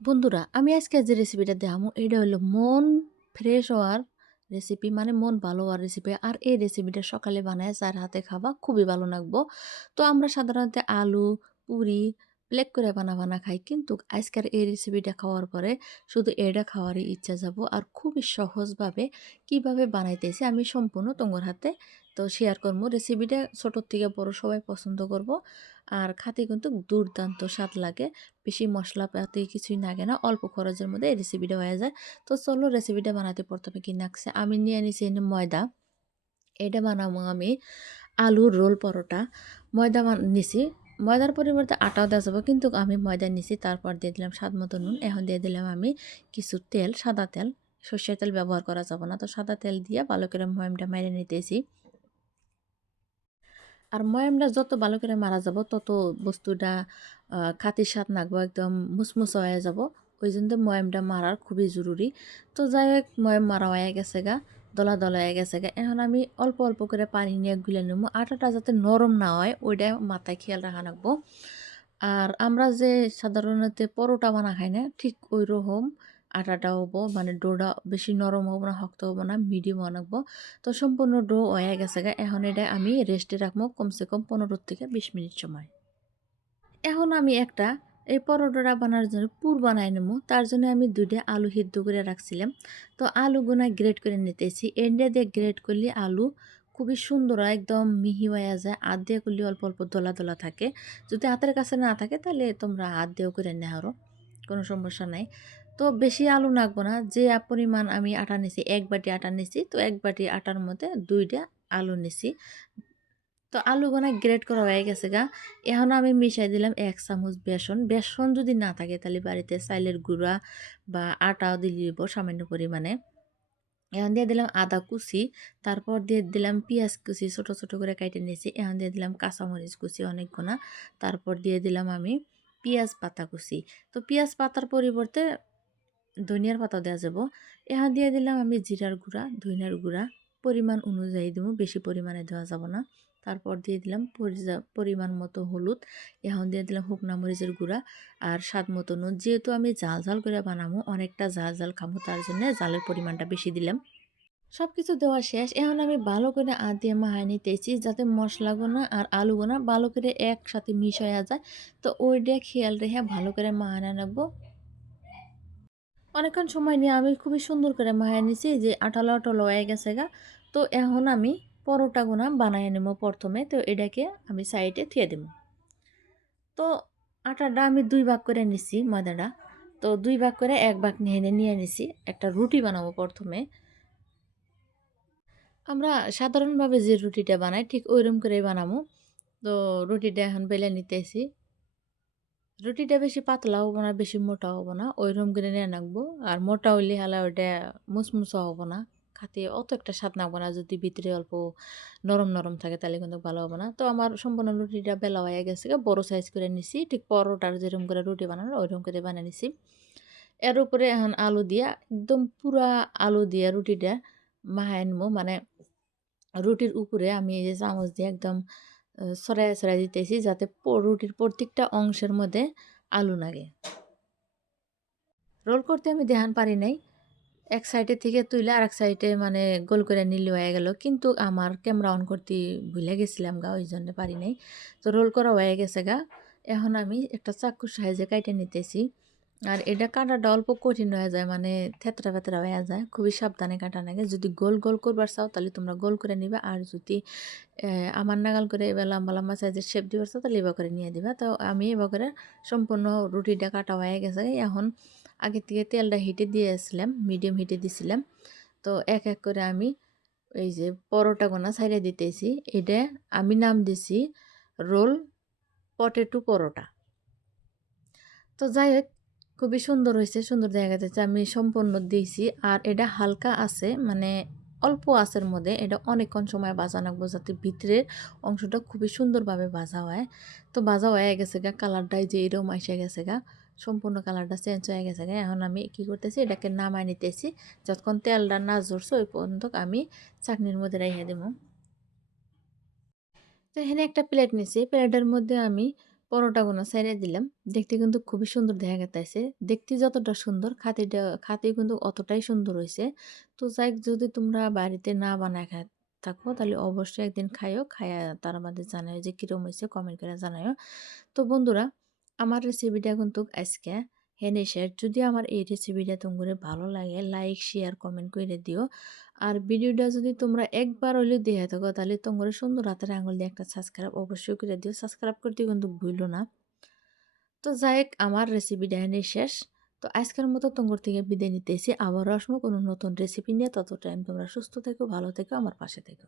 বন্ধুরা, আমি আজকে যে রেসিপিটা দেখামো এটা হলো মন ফ্রেশ হওয়ার রেসিপি মানে মন ভালো হওয়ার রেসিপি আর এই রেসিপিটা সকালে বানায় চার হাতে খাবা খুবই ভালো লাগবো। তো আমরা সাধারণত আলু, পুরি প্লেক করে বানা বানা খাই। কিন্তু আজকের এই রেসিপিটা খাওয়ার পরে শুধু এটা খাওয়ারই ইচ্ছা যাব। আর খুবই সহজভাবে কীভাবে বানাইতেছি আমি সম্পূর্ণ তোমার হাতে। তো শেয়ার করব। রেসিপিটা ছোটোর থেকে বড় সবাই পছন্দ করব। আর খাতে কিন্তু দুর্দান্ত স্বাদ লাগে। বেশি মশলাপাতি কিছুই লাগে না। অল্প খরচের মধ্যে এই রেসিপিটা হয়ে যায়। তো চলো রেসিপিটা বানাতে প্রথমে কি নাকছে আমি নিয়ে নিছি ময়দা। এটা বানাবো আমি আলুর রোল পরোটা। ময়দা নিছি। ময়দার পরিবর্তে আটাও দেওয়া যাবে। কিন্তু আমি ময়দা নিছি, তারপর দিয়ে দিলাম স্বাদ মতো নুন। এখন দিয়ে দিলাম আমি কিছু তেল, সাদা তেল। সর্ষের তেল ব্যবহার করা যাবে না। তো সাদা তেল দিয়ে ভালো করে ময়মটা মেরে নিতেছি। আর ময়ামটা যত ভালো করে মারা যাব, তত বস্তুটা খাতির স্বাদ লাগবো একদম মুসমুসা হয়ে যাব। ওই জন্য ময়ামটা মারার খুবই জরুরি। তো যাই হোক, ময়াম মারা হয়ে গেছে গা। দলা দলা হয়ে গেছে এখন আমি অল্প অল্প করে পানি নিয়ে গুলে নেব। আটাটা যাতে নরম না হয়, ওইটা মাথায় খেয়াল রাখা রাখব আর আমরা যে সাধারণত পরোটা বানা খাই না, ঠিক ওই রকম আটাটা হব মানে ডোটা বেশি নরম হব না, শক্ত হব না মিডিয়াম আনব তো সম্পূর্ণ ডো হয়ে গেছে এখন এটা আমি রেস্টে রাখব, কমসে কম পনেরো থেকে বিশ মিনিট সময়। এখন আমি একটা এই পরোটাটা বানার জন্য পুর বানাই নেব। তার জন্য আমি দুইটা আলু সিদ্ধ করে রাখছিলাম। তো আলুগুনা গ্রেট করে নিতেছি। এন্ডিয়া দিয়ে গ্রেট করলে আলু খুবই সুন্দর হয়, একদম মিহি হয়ে যায়। হাত দিয়ে করলে অল্প অল্প দলা দলা থাকে। যদি হাতের কাছে না থাকে তাহলে তোমরা হাত দিয়েও করে নেহারো কোনো সমস্যা নাই। তো বেশি আলু নাকবো না। যে পরিমাণ আমি আটা নিছি, এক বাটি আটা নিছি, তো এক বাটি আটার মধ্যে দুইটা আলু নিছি। তো আলুগুনা গ্রেট করা হয়ে গেছে গা। এখন আমি মিশাই দিলাম এক চামচ বেসন। বেসন যদি না থাকে তাহলে বাড়িতে চাইলের গুঁড়া বা আটাও দিয়ে দিব সামান্য পরিমাণে। এখন দিয়ে দিলাম আদা কুচি। তারপর দিয়ে দিলাম পেঁয়াজ কুচি, ছোট ছোট করে কাটে নিয়েছি। এখন দিয়ে দিলাম কাঁচামরিচ কুচি অনেকগুনা। তারপর দিয়ে দিলাম আমি পেঁয়াজ পাতা কুচি। তো পেঁয়াজ পাতার পরিবর্তে ধনিয়ার পাতা দেওয়া যাব। এখন দিয়ে দিলাম আমি জিরার গুঁড়া, ধনিয়ার গুঁড়া। পরিমাণ অনুযায়ী দেবো, বেশি পরিমাণে দেওয়া যাব না। তারপর দিয়ে দিলাম পরিমাণ মতো হলুদ। এখন দিয়ে দিলাম শুকনা মরিচের গুঁড়া আর স্বাদ মতো নুন যেহেতু আমি জাল জাল করে বানাবো, অনেকটা জাল জাল খাব, তার জন্য জালের পরিমাণটা বেশি দিলাম। সব কিছু দেওয়া শেষ। এখন আমি ভালো করে আদ দিয়ে মাহাই নিতেছি যাতে মশলাগুনা আর আলুগুনা ভালো করে একসাথে মিশ হয়ে যায়। তো ওইটা খেয়াল রেখে ভালো করে মাহানা রাখব। অনেকক্ষণ সময় নিয়ে আমি খুবই সুন্দর করে মাহাই নিছি, যে আঠালো আঠালো হয়ে গেছে গা। তো এখন আমি পরোটাগুনা বানাই নেব প্রথমে, তো এটাকে আমি সাইডে থুয়ে দেবো। তো আটাটা আমি দুই ভাগ করে নিছি ময়দাটা। তো দুই ভাগ করে এক ভাগ নিয়ে নিয়ে নিছি, একটা রুটি বানাবো প্রথমে। আমরা সাধারণভাবে যে রুটিটা বানাই ঠিক ওইরকম করেই বানাবো। তো রুটিটা এখন বেলে নিতেছি। রুটিটা বেশি পাতলা হব না, বেশি মোটা হব না, ওইরকম করে নিয়ে রাখব। আর মোটা হইলে হালা ওইটা মুসমুসা হব না। খাতে অত একটা স্বাদ নাকবো না। যদি ভিতরে অল্প নরম নরম থাকে তাহলে কিন্তু ভালো হবে না। তো আমার সম্পূর্ণ রুটিটা বেলা হয়ে গেছে বড় সাইজ করে নিছি। ঠিক পরোটার যেরকম করে রুটি বানানো, ওইরকম করে বানিয়ে নিছি। এর উপরে এখন আলু দিয়া, একদম পুরা আলু দিয়া রুটিটা মাহায় নেব। মানে রুটির উপরে আমি এই যে চামচ দিয়ে একদম ছড়াই ছড়াই দিতেছি যাতে রুটির প্রত্যেকটা অংশের মধ্যে আলু লাগে। রোল করতে আমি দেখান পারি নাই। এক সাইডে থেকে তুইলে আর এক সাইডে মানে গোল করে নিলে হয়ে গেল। কিন্তু আমার ক্যামেরা অন করতে ভুলে গেছিলাম গা, ওই জন্য পারি নাই। তো রোল করা হয়ে গেছে গা। এখন আমি একটা চাকু সাইজে কাইটে নিতেছি। আর এটা কাটাটা অল্প কঠিন হয়ে যায় মানে থেতরা ফেতরা হয়ে যায়। খুবই সাবধানে কাটা লাগে। যদি গোল গোল করবার চাও তাহলে তোমরা গোল করে নিবে। আর যদি আমার নাগাল করে এবার লম্বা লম্বা সাইজের শেপ দিবার চাও তাহলে এবার করে নিয়ে দিবা। তো আমি এবার করে সম্পূর্ণ রুটিটা কাটা হয়ে গেছে। এখন আগে থেকে তেলটা হিটে দিয়েছিলাম মিডিয়াম হিটে দিছিলাম। তো এক এক করে আমি এই যে পরোটা গোনা ছাইড়ে দিতেছি। এটা আমি নাম দিছি রোল পটেটো পরোটা। তো যাই হোক, খুবই সুন্দর হয়েছে, সুন্দর দেখা যাচ্ছে। আমি সম্পূর্ণ দিয়েছি আর এটা হালকা আছে মানে অল্প আঁচের মধ্যে। এটা অনেকক্ষণ সময় রাখব যাতে ভিতরের অংশটা খুবই সুন্দরভাবে ভাজা হয়। তো ভাজা হয়ে গেছে গা, কালারটাই যে এরকম এসে গেছে গা। সম্পূর্ণ কালারটা চেঞ্জ হয়ে গেছে গা এখন আমি কি করতেছি এটাকে নামাই নিতেছি যতক্ষণ তেলটা না জড়ছে ওই পর্যন্ত আমি চাটনির মধ্যে রেখে দেবো তো এখানে একটা প্লেট নিছি প্লেটের মধ্যে আমি পরোটাগুলো ছাইড়া দিলাম। দেখতে কিন্তু খুবই সুন্দর দেখা যাইতেছে। দেখতে যতটা সুন্দর, খাতিটা, খাতি কিন্তু অতটাই সুন্দর হইছে। তো যাই যদি তোমরা বাড়িতে না বানায় খায় থাকো, তাহলে অবশ্যই একদিন খাইও। খাইয়া তার আমাদের জানাইও যে কিরম হইছে কমেন্ট করে জানাইও। তো বন্ধুরা আমার রেসিপিটা কিন্তু আজকে হেনে শেষ। যদি আমার এই রেসিপিটা তোমাদের ভালো লাগে লাইক, শেয়ার, কমেন্ট করে দিও। আর ভিডিওটা যদি তোমরা একবার হইলেও দেখে থাকো তাহলে তোমরা সুন্দর হাতের আঙুল দিয়ে একটা সাবস্ক্রাইব অবশ্যই করে দিও। সাবস্ক্রাইব করতে কিন্তু ভুইলো না। তো যাই হোক আমার রেসিপিটা এখানেই শেষ। তো আজকের মতো তোমার থেকে বিদায় নিতেছি। আবারও আসব কোনো নতুন রেসিপি নিয়ে। তত টাইম তোমরা সুস্থ থেকো, ভালো থেকো, আমার পাশে থেকো।